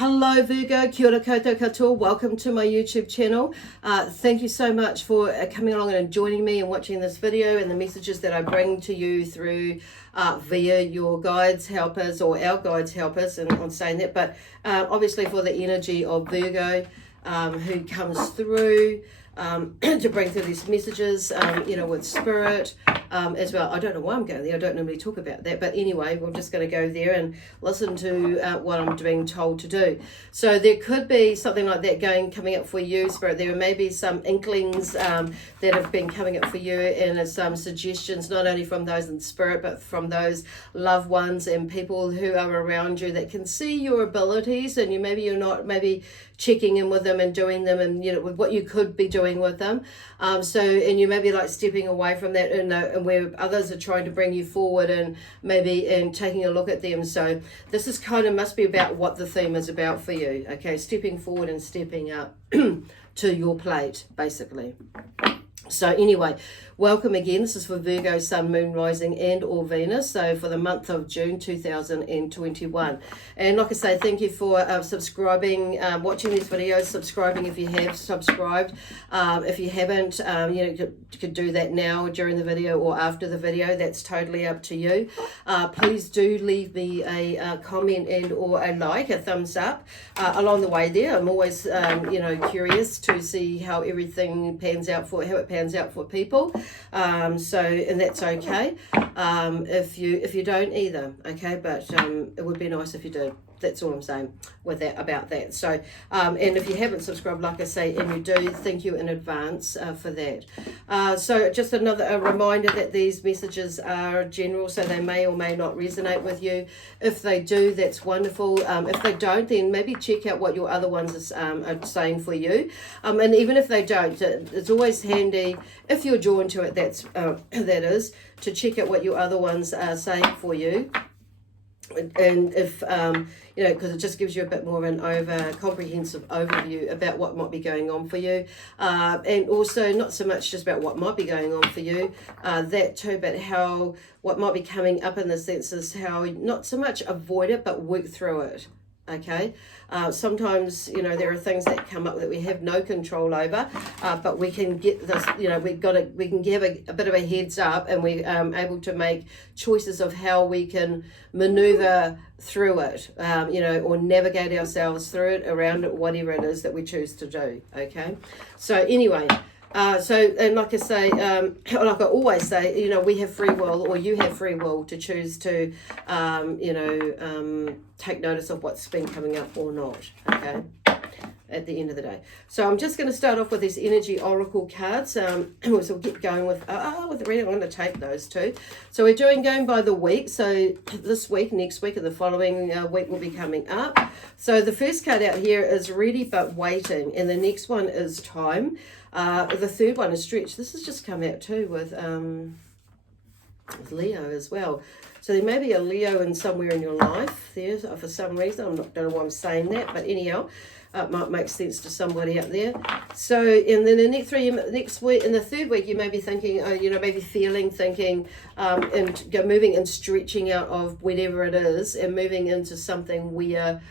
Hello Virgo, kia ora koutou katoa, welcome to my YouTube channel. Thank you so much for coming along and joining me and watching this video and the messages that I bring to you through via your guides, helpers, or our guides, helpers, and I'm saying that, but obviously for the energy of Virgo who comes through to bring through these messages, with spirit as well. I don't know why I'm going there. I don't normally talk about that. But anyway, we're just going to go there and listen to what I'm being told to do. So there could be something like that coming up for you, Spirit. There may be some inklings that have been coming up for you, and some suggestions, not only from those in spirit, but from those loved ones and people who are around you that can see your abilities, and you're not checking in with them and doing them, and with what you could be doing with them. And you may be like stepping away from that, and where others are trying to bring you forward and taking a look at them. So this is must be about what the theme is about for you. Okay, stepping forward and stepping up to your plate, basically. So anyway, welcome again. This is for Virgo, Sun, Moon, Rising, and or Venus. So for the month of June 2021. And like I say, thank you for subscribing, watching these videos, subscribing if you have subscribed. If you haven't, you could do that now during the video or after the video. That's totally up to you. Please do leave me a comment and or a like, a thumbs up along the way there. I'm always, curious to see how everything pans out for people. And that's okay if you don't either, okay, but it would be nice if you did. That's all I'm saying about that. So and if you haven't subscribed, like I say, and you do, thank you in advance for that. So just a reminder that these messages are general, so they may or may not resonate with you. If they do, that's wonderful. If they don't, then maybe check out what your other ones are saying for you. And even if they don't, it's always handy if you're drawn to it. That is to check out what your other ones are saying for you. And if because it just gives you a bit more of an comprehensive overview about what might be going on for you, and also not so much just about what might be going on for you, that too, but what might be coming up in the sense is how not so much avoid it but work through it. Okay, sometimes there are things that come up that we have no control over, but we can get this. We can give a bit of a heads up, and we're able to make choices of how we can maneuver through it, or navigate ourselves through it, around it, whatever it is that we choose to do. Okay, so anyway. And like I say, like I always say, we have free will, or you have free will to choose to, take notice of what's been coming up or not, okay, at the end of the day. So I'm just going to start off with these energy oracle cards. So we'll get going with the reading. I'm going to take those too. So we're going by the week. So this week, next week, and the following week will be coming up. So the first card out here is ready but waiting, and the next one is time. The third one is stretch. This has just come out too with Leo as well. So there may be a Leo in somewhere in your life there for some reason. Don't know why I'm saying that, but anyhow, it might make sense to somebody out there. So, and then the next week, in the third week, you may be thinking, maybe thinking, and moving and stretching out of whatever it is and moving into something where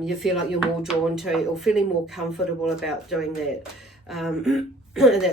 you feel like you're more drawn to or feeling more comfortable about doing that.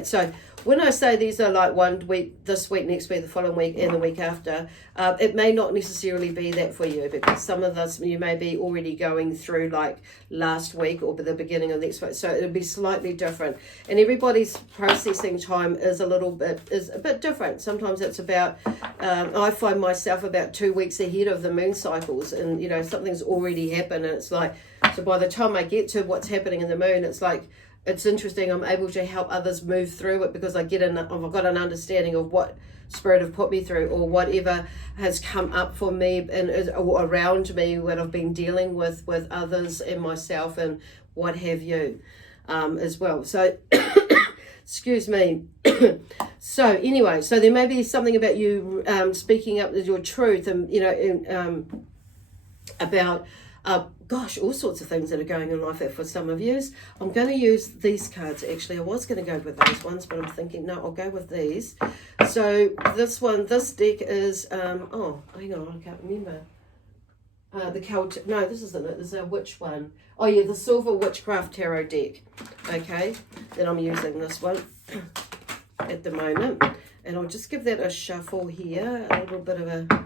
So when I say these are like 1 week, this week, next week, the following week, and the week after, it may not necessarily be that for you, because some of this you may be already going through like last week or the beginning of next week. So it'll be slightly different, and everybody's processing time is a bit different. Sometimes it's about I find myself about 2 weeks ahead of the moon cycles, and something's already happened, and it's like, so by the time I get to what's happening in the moon, it's like, it's interesting. I'm able to help others move through it because I've got an understanding of what Spirit have put me through, or whatever has come up for me or around me when I've been dealing with others and myself and what have you, as well. So, excuse me. So anyway, so there may be something about you speaking up with your truth, and about all sorts of things that are going on life for some of you. I'm going to use these cards. Actually, I was going to go with those ones, but I'm thinking, no, I'll go with these. So this deck is, hang on, I can't remember. No, this isn't it. This is a witch one. Oh yeah, the Silver Witchcraft Tarot deck. Okay, then I'm using this one at the moment. And I'll just give that a shuffle here. A little bit of a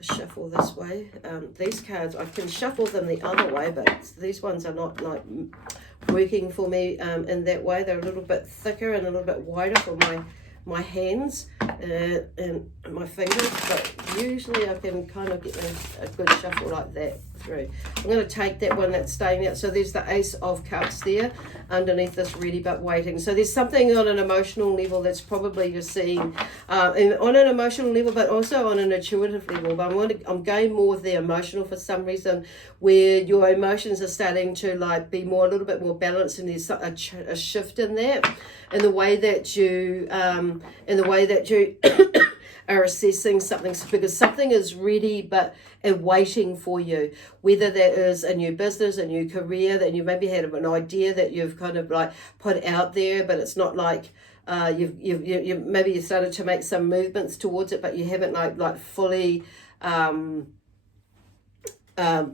shuffle this way. These cards, I can shuffle them the other way, but these ones are not like working for me in that way. They're a little bit thicker and a little bit wider for my hands and my fingers, but usually I can kind of get a good shuffle like that through. I'm going to take that one that's staying out. So there's the Ace of Cups there underneath this ready but waiting. So there's something on an emotional level that's probably you're seeing and on an emotional level, but also on an intuitive level. But I'm going more with the emotional for some reason, where your emotions are starting to like be a little bit more balanced, and there's a shift in that, in the way that you are assessing something, because something is ready but waiting for you, whether that is a new business, a new career, that you maybe had an idea that you've kind of like put out there, but it's not like you've maybe you started to make some movements towards it, but you haven't like fully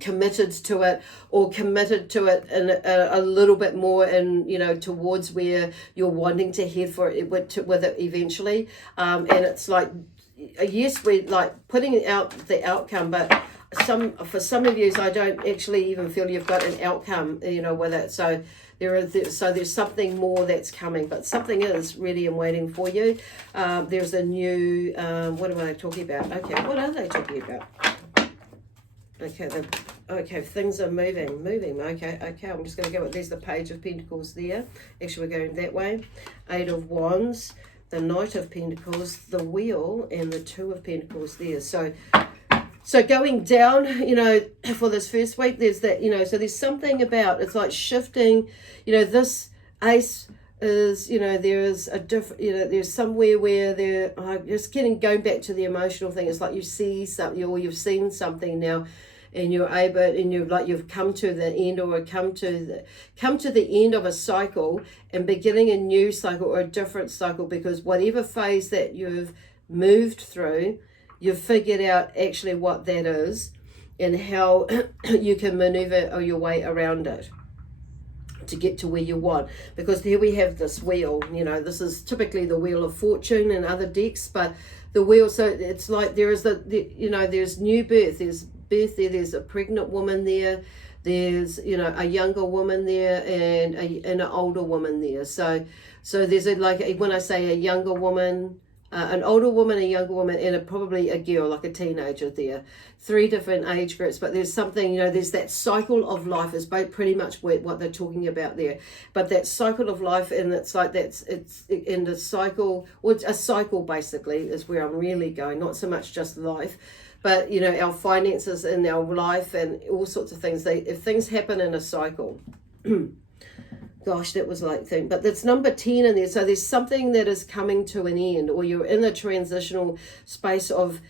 committed to it, or committed to it in a little bit more, and towards where you're wanting to head for it with it eventually. And it's like, yes, we're like putting out the outcome, but for some of you, I don't actually even feel you've got an outcome, with it. So there's something more that's coming, but something is ready and waiting for you. There's a new what am I talking about? Okay, what are they talking about? Okay, things are moving. Okay, I'm just going to go with, there's the Page of Pentacles there. Actually, we're going that way. Eight of Wands, the Knight of Pentacles, the Wheel, and the Two of Pentacles there. So going down, for this first week, there's that, so there's something about, it's like shifting, this Ace is, there is a different, there's somewhere where going back to the emotional thing. It's like you see something, or you've seen something now, and you've come to the end, or come to the end of a cycle and beginning a new cycle or a different cycle, because whatever phase that you've moved through, you've figured out actually what that is and how you can maneuver your way around it to get to where you want. Because here we have this wheel, this is typically the Wheel of Fortune and other decks, but the wheel, so it's like there is there's new birth, there's a pregnant woman there, there's a younger woman there, and an older woman there. So there's when I say a younger woman, an older woman, a younger woman, and probably a girl, like a teenager there. 3 different age groups, but there's something, there's that cycle of life is pretty much what they're talking about there. But that cycle of life, and it's like it's in the cycle, or a cycle basically is where I'm really going, not so much just life, but our finances in our life and all sorts of things. If things happen in a cycle. Gosh, that was like thing, but that's number 10 in there. So there's something that is coming to an end, or you're in a transitional space of,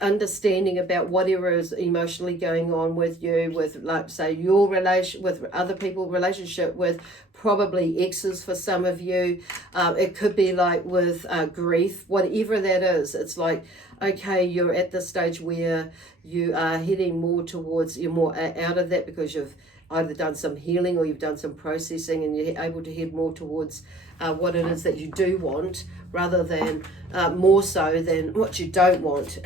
understanding about whatever is emotionally going on with you, with, like, say, your relation with other people, relationship with probably exes for some of you. It could be like with grief, whatever that is. It's like, okay, you're at the stage where you are heading more towards, you're more out of that, because you've either done some healing or you've done some processing, and you're able to head more towards what it is that you do want, rather than more so than what you don't want.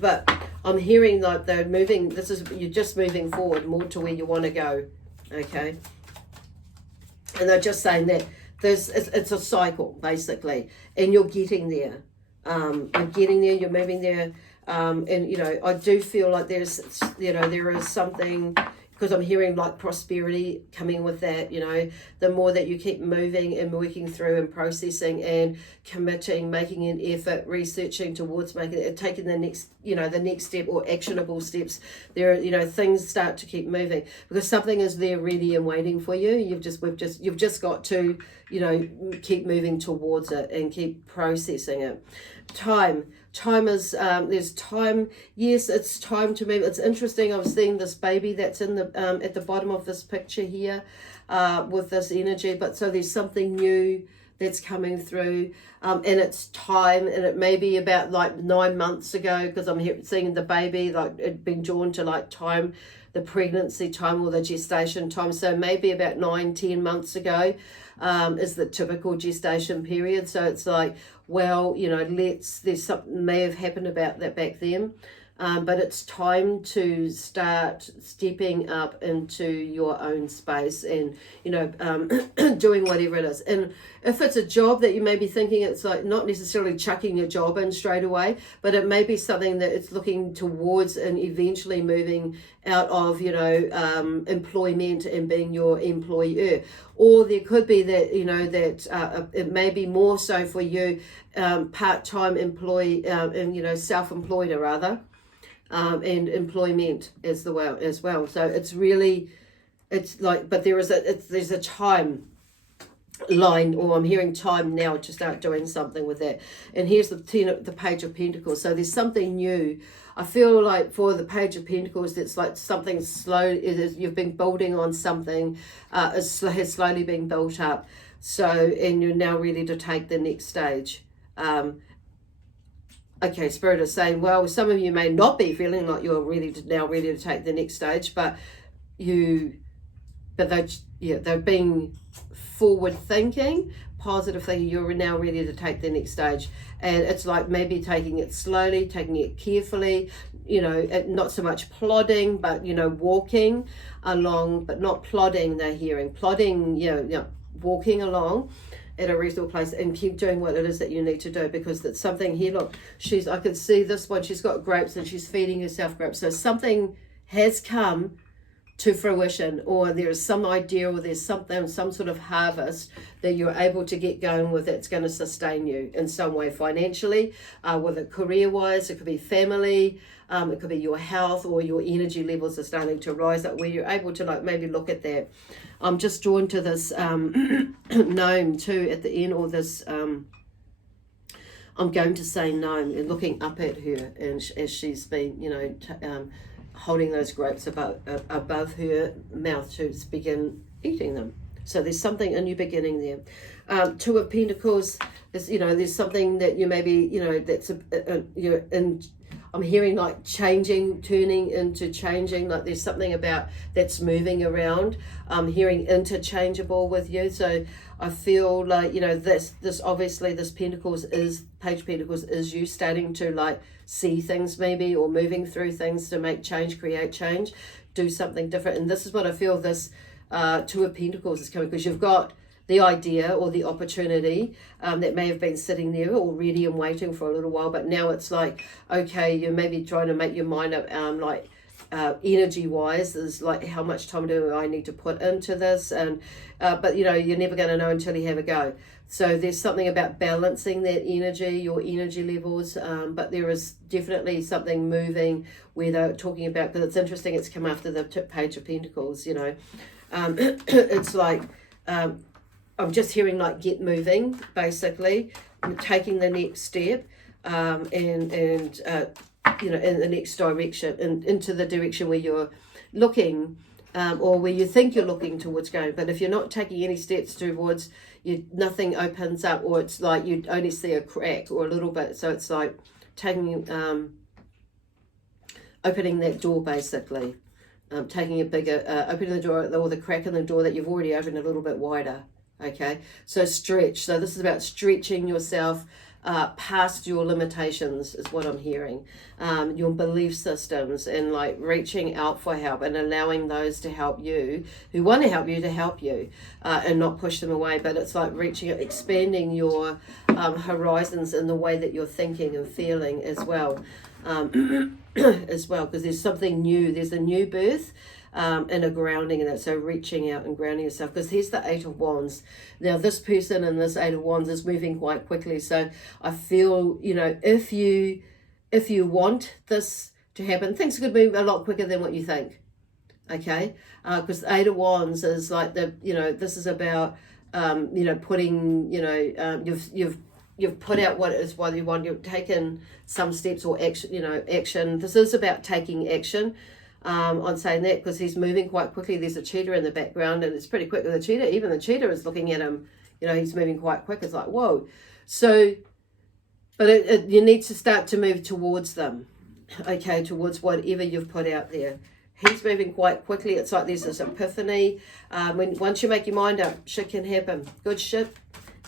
But I'm hearing like they're moving, you're just moving forward more to where you want to go, okay? And they're just saying that it's a cycle, basically, and you're getting there. You're moving there, and I do feel like there is something, because I'm hearing like prosperity coming with that. The more that you keep moving and working through and processing and committing, making an effort, researching towards taking the next step, or actionable steps, things start to keep moving, because something is there ready and waiting for you. You've just got to keep moving towards it and keep processing it. Time is, there's time. Yes, it's time to move. It's interesting. I was seeing this baby that's in the at the bottom of this picture here, with this energy. But so there's something new that's coming through, and it's time, and it may be about like 9 months ago, because I'm seeing the baby, like it'd been drawn to like time, the pregnancy time or the gestation time. So maybe about 9-10 months ago is the typical gestation period. So it's like, well, you know, there's something may have happened about that back then. But it's time to start stepping up into your own space and, you know, doing whatever it is. And if it's a job that you may be thinking, it's like not necessarily chucking your job in straight away, but it may be something that it's looking towards and eventually moving out of, you know, employment and being your employer. Or there could be that, you know, that it may be more so for you, part-time employee, and, you know, self-employed or rather. And employment as well. So it's really, it's like, but there's a time line, or I'm hearing time now to start doing something with that. And here's the Page of Pentacles. So there's something new. I feel like for the Page of Pentacles, it's like something slow. You've been building on something, has slowly been built up. So, and you're now ready to take the next stage. Okay, Spirit is saying, well, some of you may not be feeling like you're ready to take the next stage, but they've been forward thinking, positive thinking. You're now ready to take the next stage, and it's like maybe taking it slowly, taking it carefully. You know, not so much plodding, but you know, walking along, but not plodding. They're hearing plodding. You know, walking along at a reasonable place and keep doing what it is that you need to do, because that's something here. Look, I could see this one, she's got grapes and she's feeding herself grapes. So something has come to fruition, or there is some idea, or there's some sort of harvest that you're able to get going with that's going to sustain you in some way financially, whether career-wise, it could be family, it could be your health, or your energy levels are starting to rise up where you're able to like maybe look at that. I'm just drawn to this gnome too at the end, or this I'm going to say gnome, and looking up at her, and as she's been, you know, holding those grapes above her mouth to begin eating them. So there's something, a new beginning there. Two of Pentacles is, you know, there's something that you maybe, you know, that's you're in. I'm hearing like changing, turning into changing, like there's something about that's moving around. I'm hearing interchangeable with you. So I feel like, you know, this obviously this Pentacles is, Page of Pentacles is you starting to like see things maybe, or moving through things to make change, create change, do something different. And this is what I feel this Two of Pentacles is coming, because you've got the idea or the opportunity that may have been sitting there already and waiting for a little while, but now it's like, okay, you're maybe trying to make your mind up, like energy wise is like, how much time do I need to put into this? And but you know, you're never going to know until you have a go. So there's something about balancing that energy, your energy levels, but there is definitely something moving where they're talking about, because it's interesting, it's come after the Page of Pentacles, you know. It's like I'm just hearing like get moving, basically, taking the next step, and you know, in the next direction, and into the direction where you're looking, or where you think you're looking towards going. But if you're not taking any steps towards, nothing opens up, or it's like you only see a crack or a little bit. So it's like taking, opening that door, basically, taking a bigger, opening the door, or the crack in the door that you've already opened a little bit wider. Okay, so stretch. So this is about stretching yourself past your limitations, is what I'm hearing. Your belief systems, and like reaching out for help and allowing those to help you, who want to help you, and not push them away. But it's like reaching, expanding your horizons in the way that you're thinking and feeling as well. Because there's something new. There's a new birth. And a grounding in that, so reaching out and grounding yourself, because here's the Eight of Wands. Now this person in this Eight of Wands is moving quite quickly, so I feel, you know, if you want this to happen, things could move a lot quicker than what you think, okay? Because the Eight of Wands is like the, you know, this is about you know, putting, you know, you've put out what it is, what you want, you've taken some steps or action, you know, action. This is about taking action. On saying that, because he's moving quite quickly. There's a cheetah in the background, and it's pretty quick. The cheetah, even the cheetah is looking at him, you know, he's moving quite quick. It's like, whoa. So, but you need to start to move towards them, okay, towards whatever you've put out there. He's moving quite quickly. It's like there's this epiphany. Once you make your mind up, shit can happen. Good shit,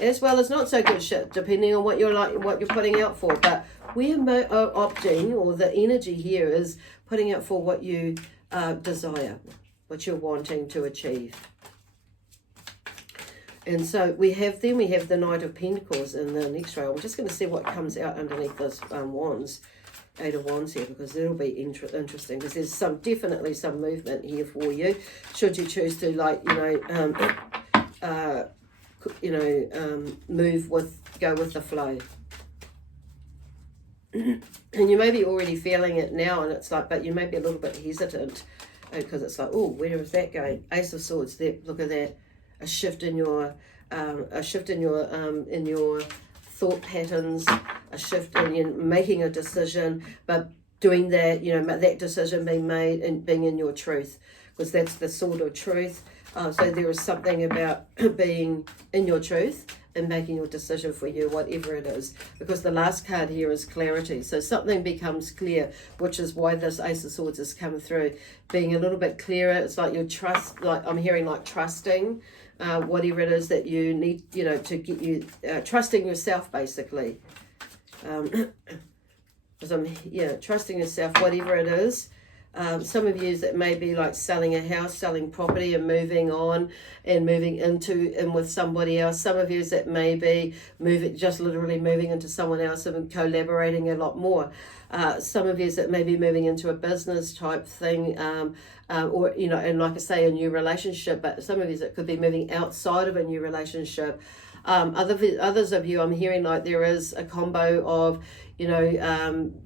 as well as not so good shit, depending on what you're putting out for. But we're opting, or the energy here is putting out for what you desire, what you're wanting to achieve. And so we have the Knight of Pentacles in the next row. I'm just going to see what comes out underneath this wands. 8 of Wands here, because it'll be interesting, because there's definitely some movement here for you, should you choose to, like, go with the flow. And you may be already feeling it now, and it's like, but you may be a little bit hesitant, because it's like, oh, where is that going? Ace of Swords there. Look at that. A shift in your thought patterns, a shift in making a decision, but doing that, that decision being made and being in your truth, because that's the sword of truth. So there is something about being in your truth and making your decision for you, whatever it is, because the last card here is clarity. So something becomes clear, which is why this Ace of Swords has come through, being a little bit clearer. It's like your trust, like I'm hearing, like trusting whatever it is that you need, to get you trusting yourself, basically. Trusting yourself, whatever it is. Some of you that may be like selling a house, selling property, and moving on and moving in with somebody else. Some of you that may be just literally moving into someone else and collaborating a lot more. Some of you that may be moving into a business type thing, or and like I say, a new relationship. But some of you that could be moving outside of a new relationship. Others of you, I'm hearing like there is a combo of,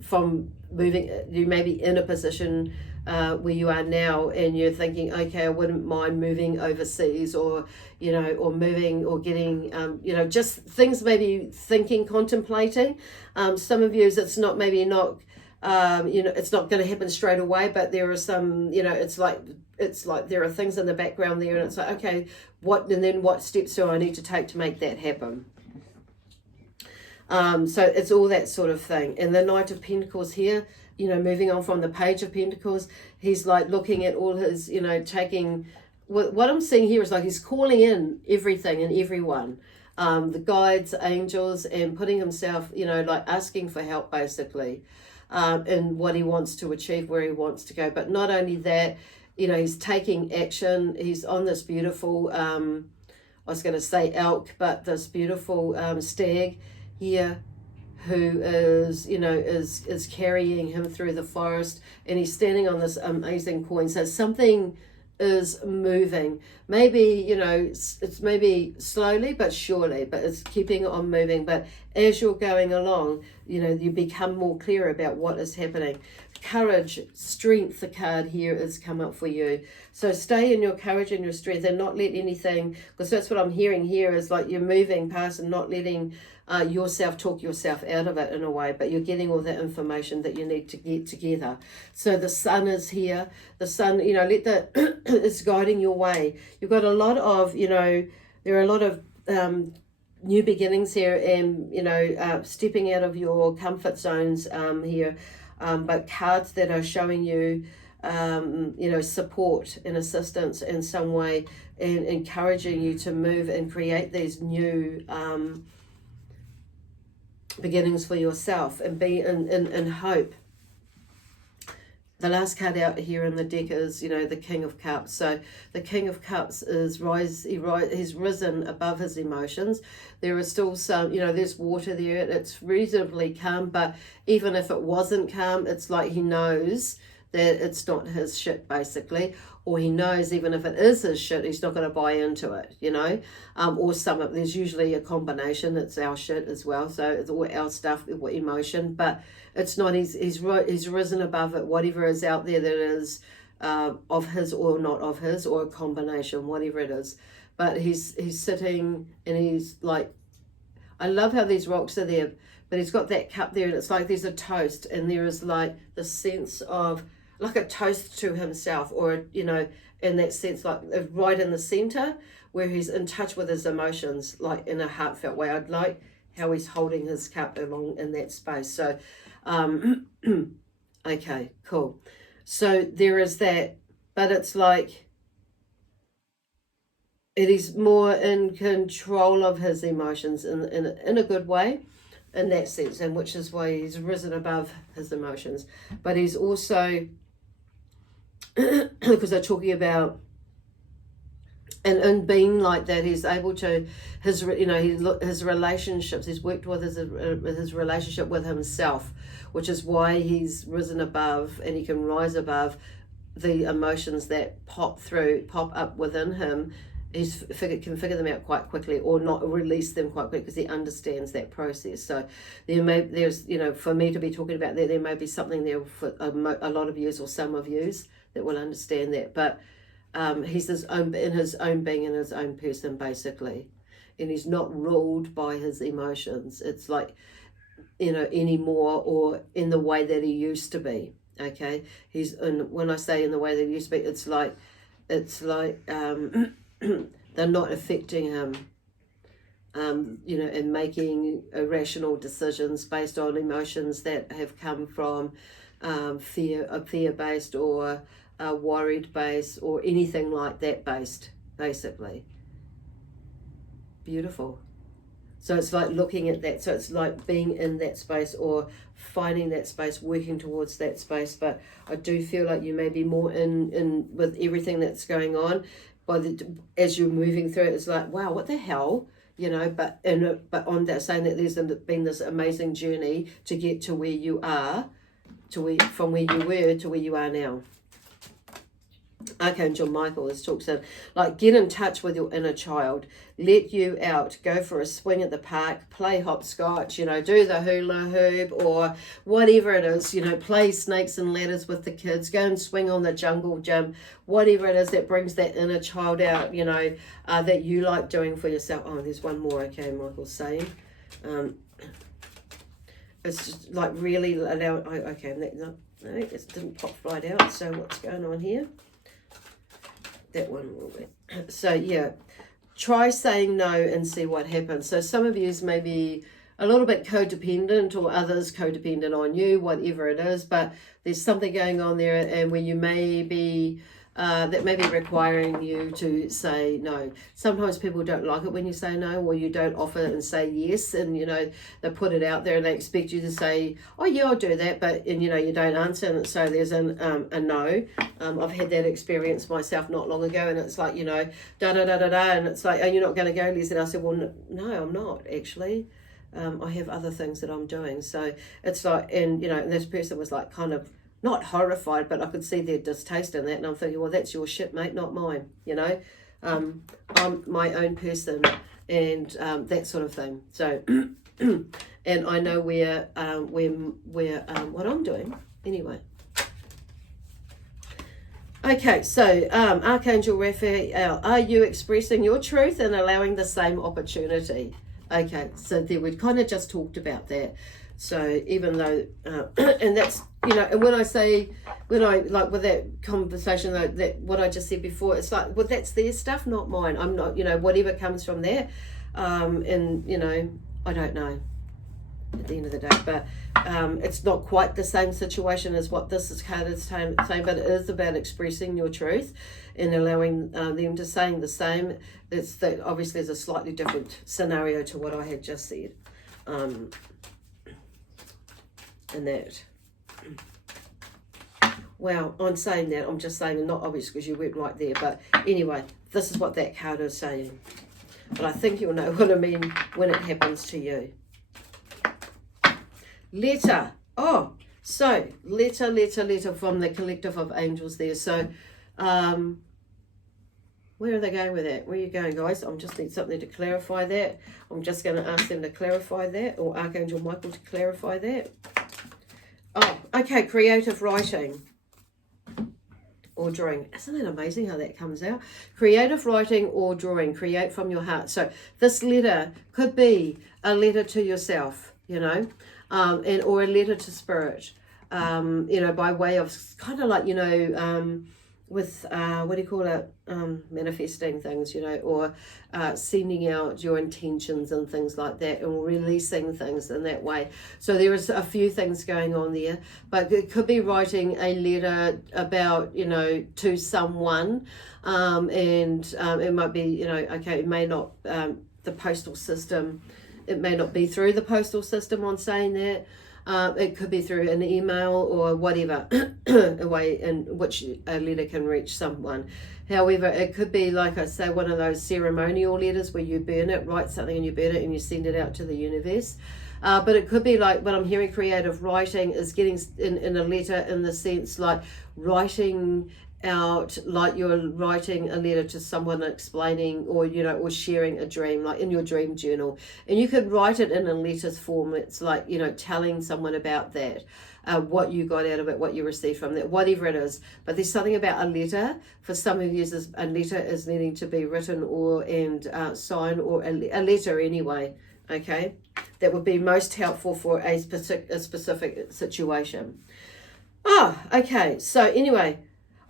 from moving, you may be in a position where you are now, and you're thinking, okay, I wouldn't mind moving overseas, or or moving, or getting just things, maybe thinking, contemplating. Some of you, it's not it's not going to happen straight away, but there are some, it's like there are things in the background there, and it's like, okay, what steps do I need to take to make that happen? So it's all that sort of thing. And the Knight of Pentacles here, moving on from the Page of Pentacles, he's like looking at all his, taking, what I'm seeing here is like he's calling in everything and everyone, the guides, angels, and putting himself, like asking for help, basically, in what he wants to achieve, where he wants to go. But not only that, he's taking action. He's on this beautiful, I was going to say elk, but this beautiful stag here, who is, is carrying him through the forest, and he's standing on this amazing coin. So something is moving. Maybe, it's maybe slowly but surely, but it's keeping on moving. But as you're going along, you become more clear about what is happening. Courage, strength, the card here has come up for you. So stay in your courage and your strength, and not let anything, because that's what I'm hearing here, is like you're moving past and not letting yourself talk yourself out of it in a way, but you're getting all the information that you need to get together. So the sun is here. The sun, it's guiding your way. You've got a lot of, there are a lot of new beginnings here, and, stepping out of your comfort zones here. But cards that are showing you, support and assistance in some way, and encouraging you to move and create these new beginnings for yourself, and be in hope. The last card out here in the deck is, the King of Cups. So the King of Cups is he's risen above his emotions. There is still some, there's water there. It's reasonably calm, but even if it wasn't calm, it's like he knows that it's not his shit, basically. Or he knows even if it is his shit, he's not going to buy into it, or there's usually a combination. It's our shit as well. So it's all our stuff, emotion, but it's not, he's risen above it, whatever is out there that is of his or not of his, or a combination, whatever it is. But he's sitting, and he's like, I love how these rocks are there, but he's got that cup there, and it's like there's a toast, and there is like the sense of like a toast to himself, or, you know, in that sense, like right in the center where he's in touch with his emotions, like in a heartfelt way. I'd like how he's holding his cup along in that space. So, okay, cool. So there is that, but it's like it is more in control of his emotions in a good way, in that sense, and which is why he's risen above his emotions. But he's also, because they're talking about, and being like that, he's able to, his, you know, his relationships, he's worked with his relationship with himself, which is why he's risen above, and he can rise above the emotions that pop up within him. Can figure them out quite quickly, or not release them quite quickly, because he understands that process. So there's, you know, for me to be talking about that, there may be something there for a lot of yous, or some of yous, that will understand that. But he's in his own being, in his own person, basically, and he's not ruled by his emotions. It's like, you know, anymore, or in the way that he used to be. Okay, when I say in the way that he used to be, it's like they're not affecting him, you know, and making irrational decisions based on emotions that have come from fear-based, or worried-based, or anything like that based, basically. Beautiful. So it's like looking at that. So it's like being in that space, or finding that space, working towards that space. But I do feel like you may be more in with everything that's going on. As you're moving through it, it's like, wow, what the hell, you know. But on that, saying that there's been this amazing journey to get to where you are, from where you were to where you are now. Archangel Michael has talked about, like, get in touch with your inner child, let you out, go for a swing at the park, play hopscotch, you know, do the hula hoop, or whatever it is, you know, play snakes and ladders with the kids, go and swing on the jungle gym, whatever it is that brings that inner child out, you know, that you like doing for yourself. Oh, there's one more, okay, Michael's saying. It's just like really allow, okay, no, it didn't pop right out, so what's going on here? That one a little bit. So yeah, try saying no and see what happens. So some of you may be a little bit codependent, or others codependent on you, whatever it is, but there's something going on there, and where you may be that may be requiring you to say no. Sometimes people don't like it when you say no, or you don't offer and say yes, and you know, they put it out there and they expect you to say, oh yeah, I'll do that, but, and you know, you don't answer, and so there's a no. I've had that experience myself not long ago, and it's like, you know, and it's like, oh, you're not going to go, Liz? And I said, well, no, I'm not actually. I have other things that I'm doing. So it's like, and you know, and this person was like kind of not horrified, but I could see their distaste in that, and I'm thinking, well, that's your shit, mate, not mine, you know. I'm my own person, and that sort of thing. So and I know where what I'm doing anyway. Okay, so Archangel Raphael, are you expressing your truth and allowing the same opportunity? Okay, so there we kind of just talked about that. So even though, and that's, you know, and when I like with that conversation, that what I just said before, it's like, well, that's their stuff, not mine. I'm not, you know, whatever comes from there, and you know, I don't know at the end of the day, but it's not quite the same situation as what this is kind of saying, but it is about expressing your truth and allowing them to saying the same. It's that obviously is a slightly different scenario to what I had just said. And that, well, I'm saying that, I'm just saying, not obvious because you weren't right there, but anyway, this is what that card is saying. But I think you'll know what I mean when it happens to you. Letter. Oh, so letter from the collective of angels there. So, where are they going with that? Where are you going, guys? I just need something to clarify that. I'm just going to ask them to clarify that, or Archangel Michael to clarify that. Oh, okay, creative writing or drawing. Isn't it amazing how that comes out? Creative writing or drawing, create from your heart. So this letter could be a letter to yourself, you know, and or a letter to spirit. you know, by way of kind of like, you know, with what do you call it, manifesting things, you know, or sending out your intentions and things like that, and releasing things in that way. So there is a few things going on there, but it could be writing a letter about, you know, to someone, and it might be, you know, okay, it may not, the postal system, it may not be through the postal system on saying that. It could be through an email or whatever, a way in which a letter can reach someone. However, it could be, like I say, one of those ceremonial letters where you burn it, write something and you burn it and you send it out to the universe. But it could be like, what I'm hearing creative writing is getting in a letter, in the sense like writing out like you're writing a letter to someone, explaining, or, you know, or sharing a dream, like in your dream journal. And you could write it in a letters form. It's like, you know, telling someone about that, what you got out of it, what you received from that, whatever it is. But there's something about a letter. For some of you, a letter is needing to be written or signed, or a letter anyway. Okay, that would be most helpful for a specific situation. Okay, so anyway,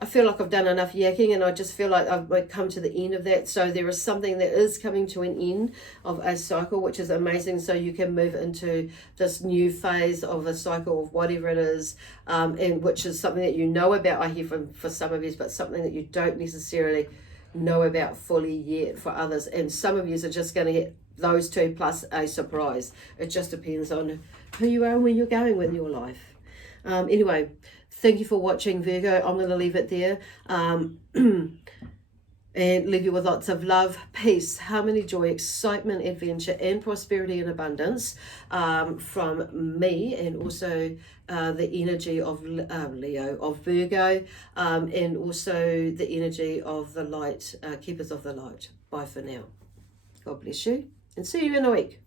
I feel like I've done enough yakking, and I just feel like I've come to the end of that. So there is something that is coming to an end of a cycle, which is amazing. So you can move into this new phase of a cycle of whatever it is, and which is something that you know about, I hear for some of you, but something that you don't necessarily know about fully yet for others. And some of you are just going to get those two plus a surprise. It just depends on who you are and where you're going with your life. Anyway, thank you for watching, Virgo. I'm going to leave it there, and leave you with lots of love, peace, harmony, joy, excitement, adventure, and prosperity and abundance, from me, and also the energy of Leo, of Virgo, and also the energy of the light, keepers of the light. Bye for now. God bless you, and see you in a week.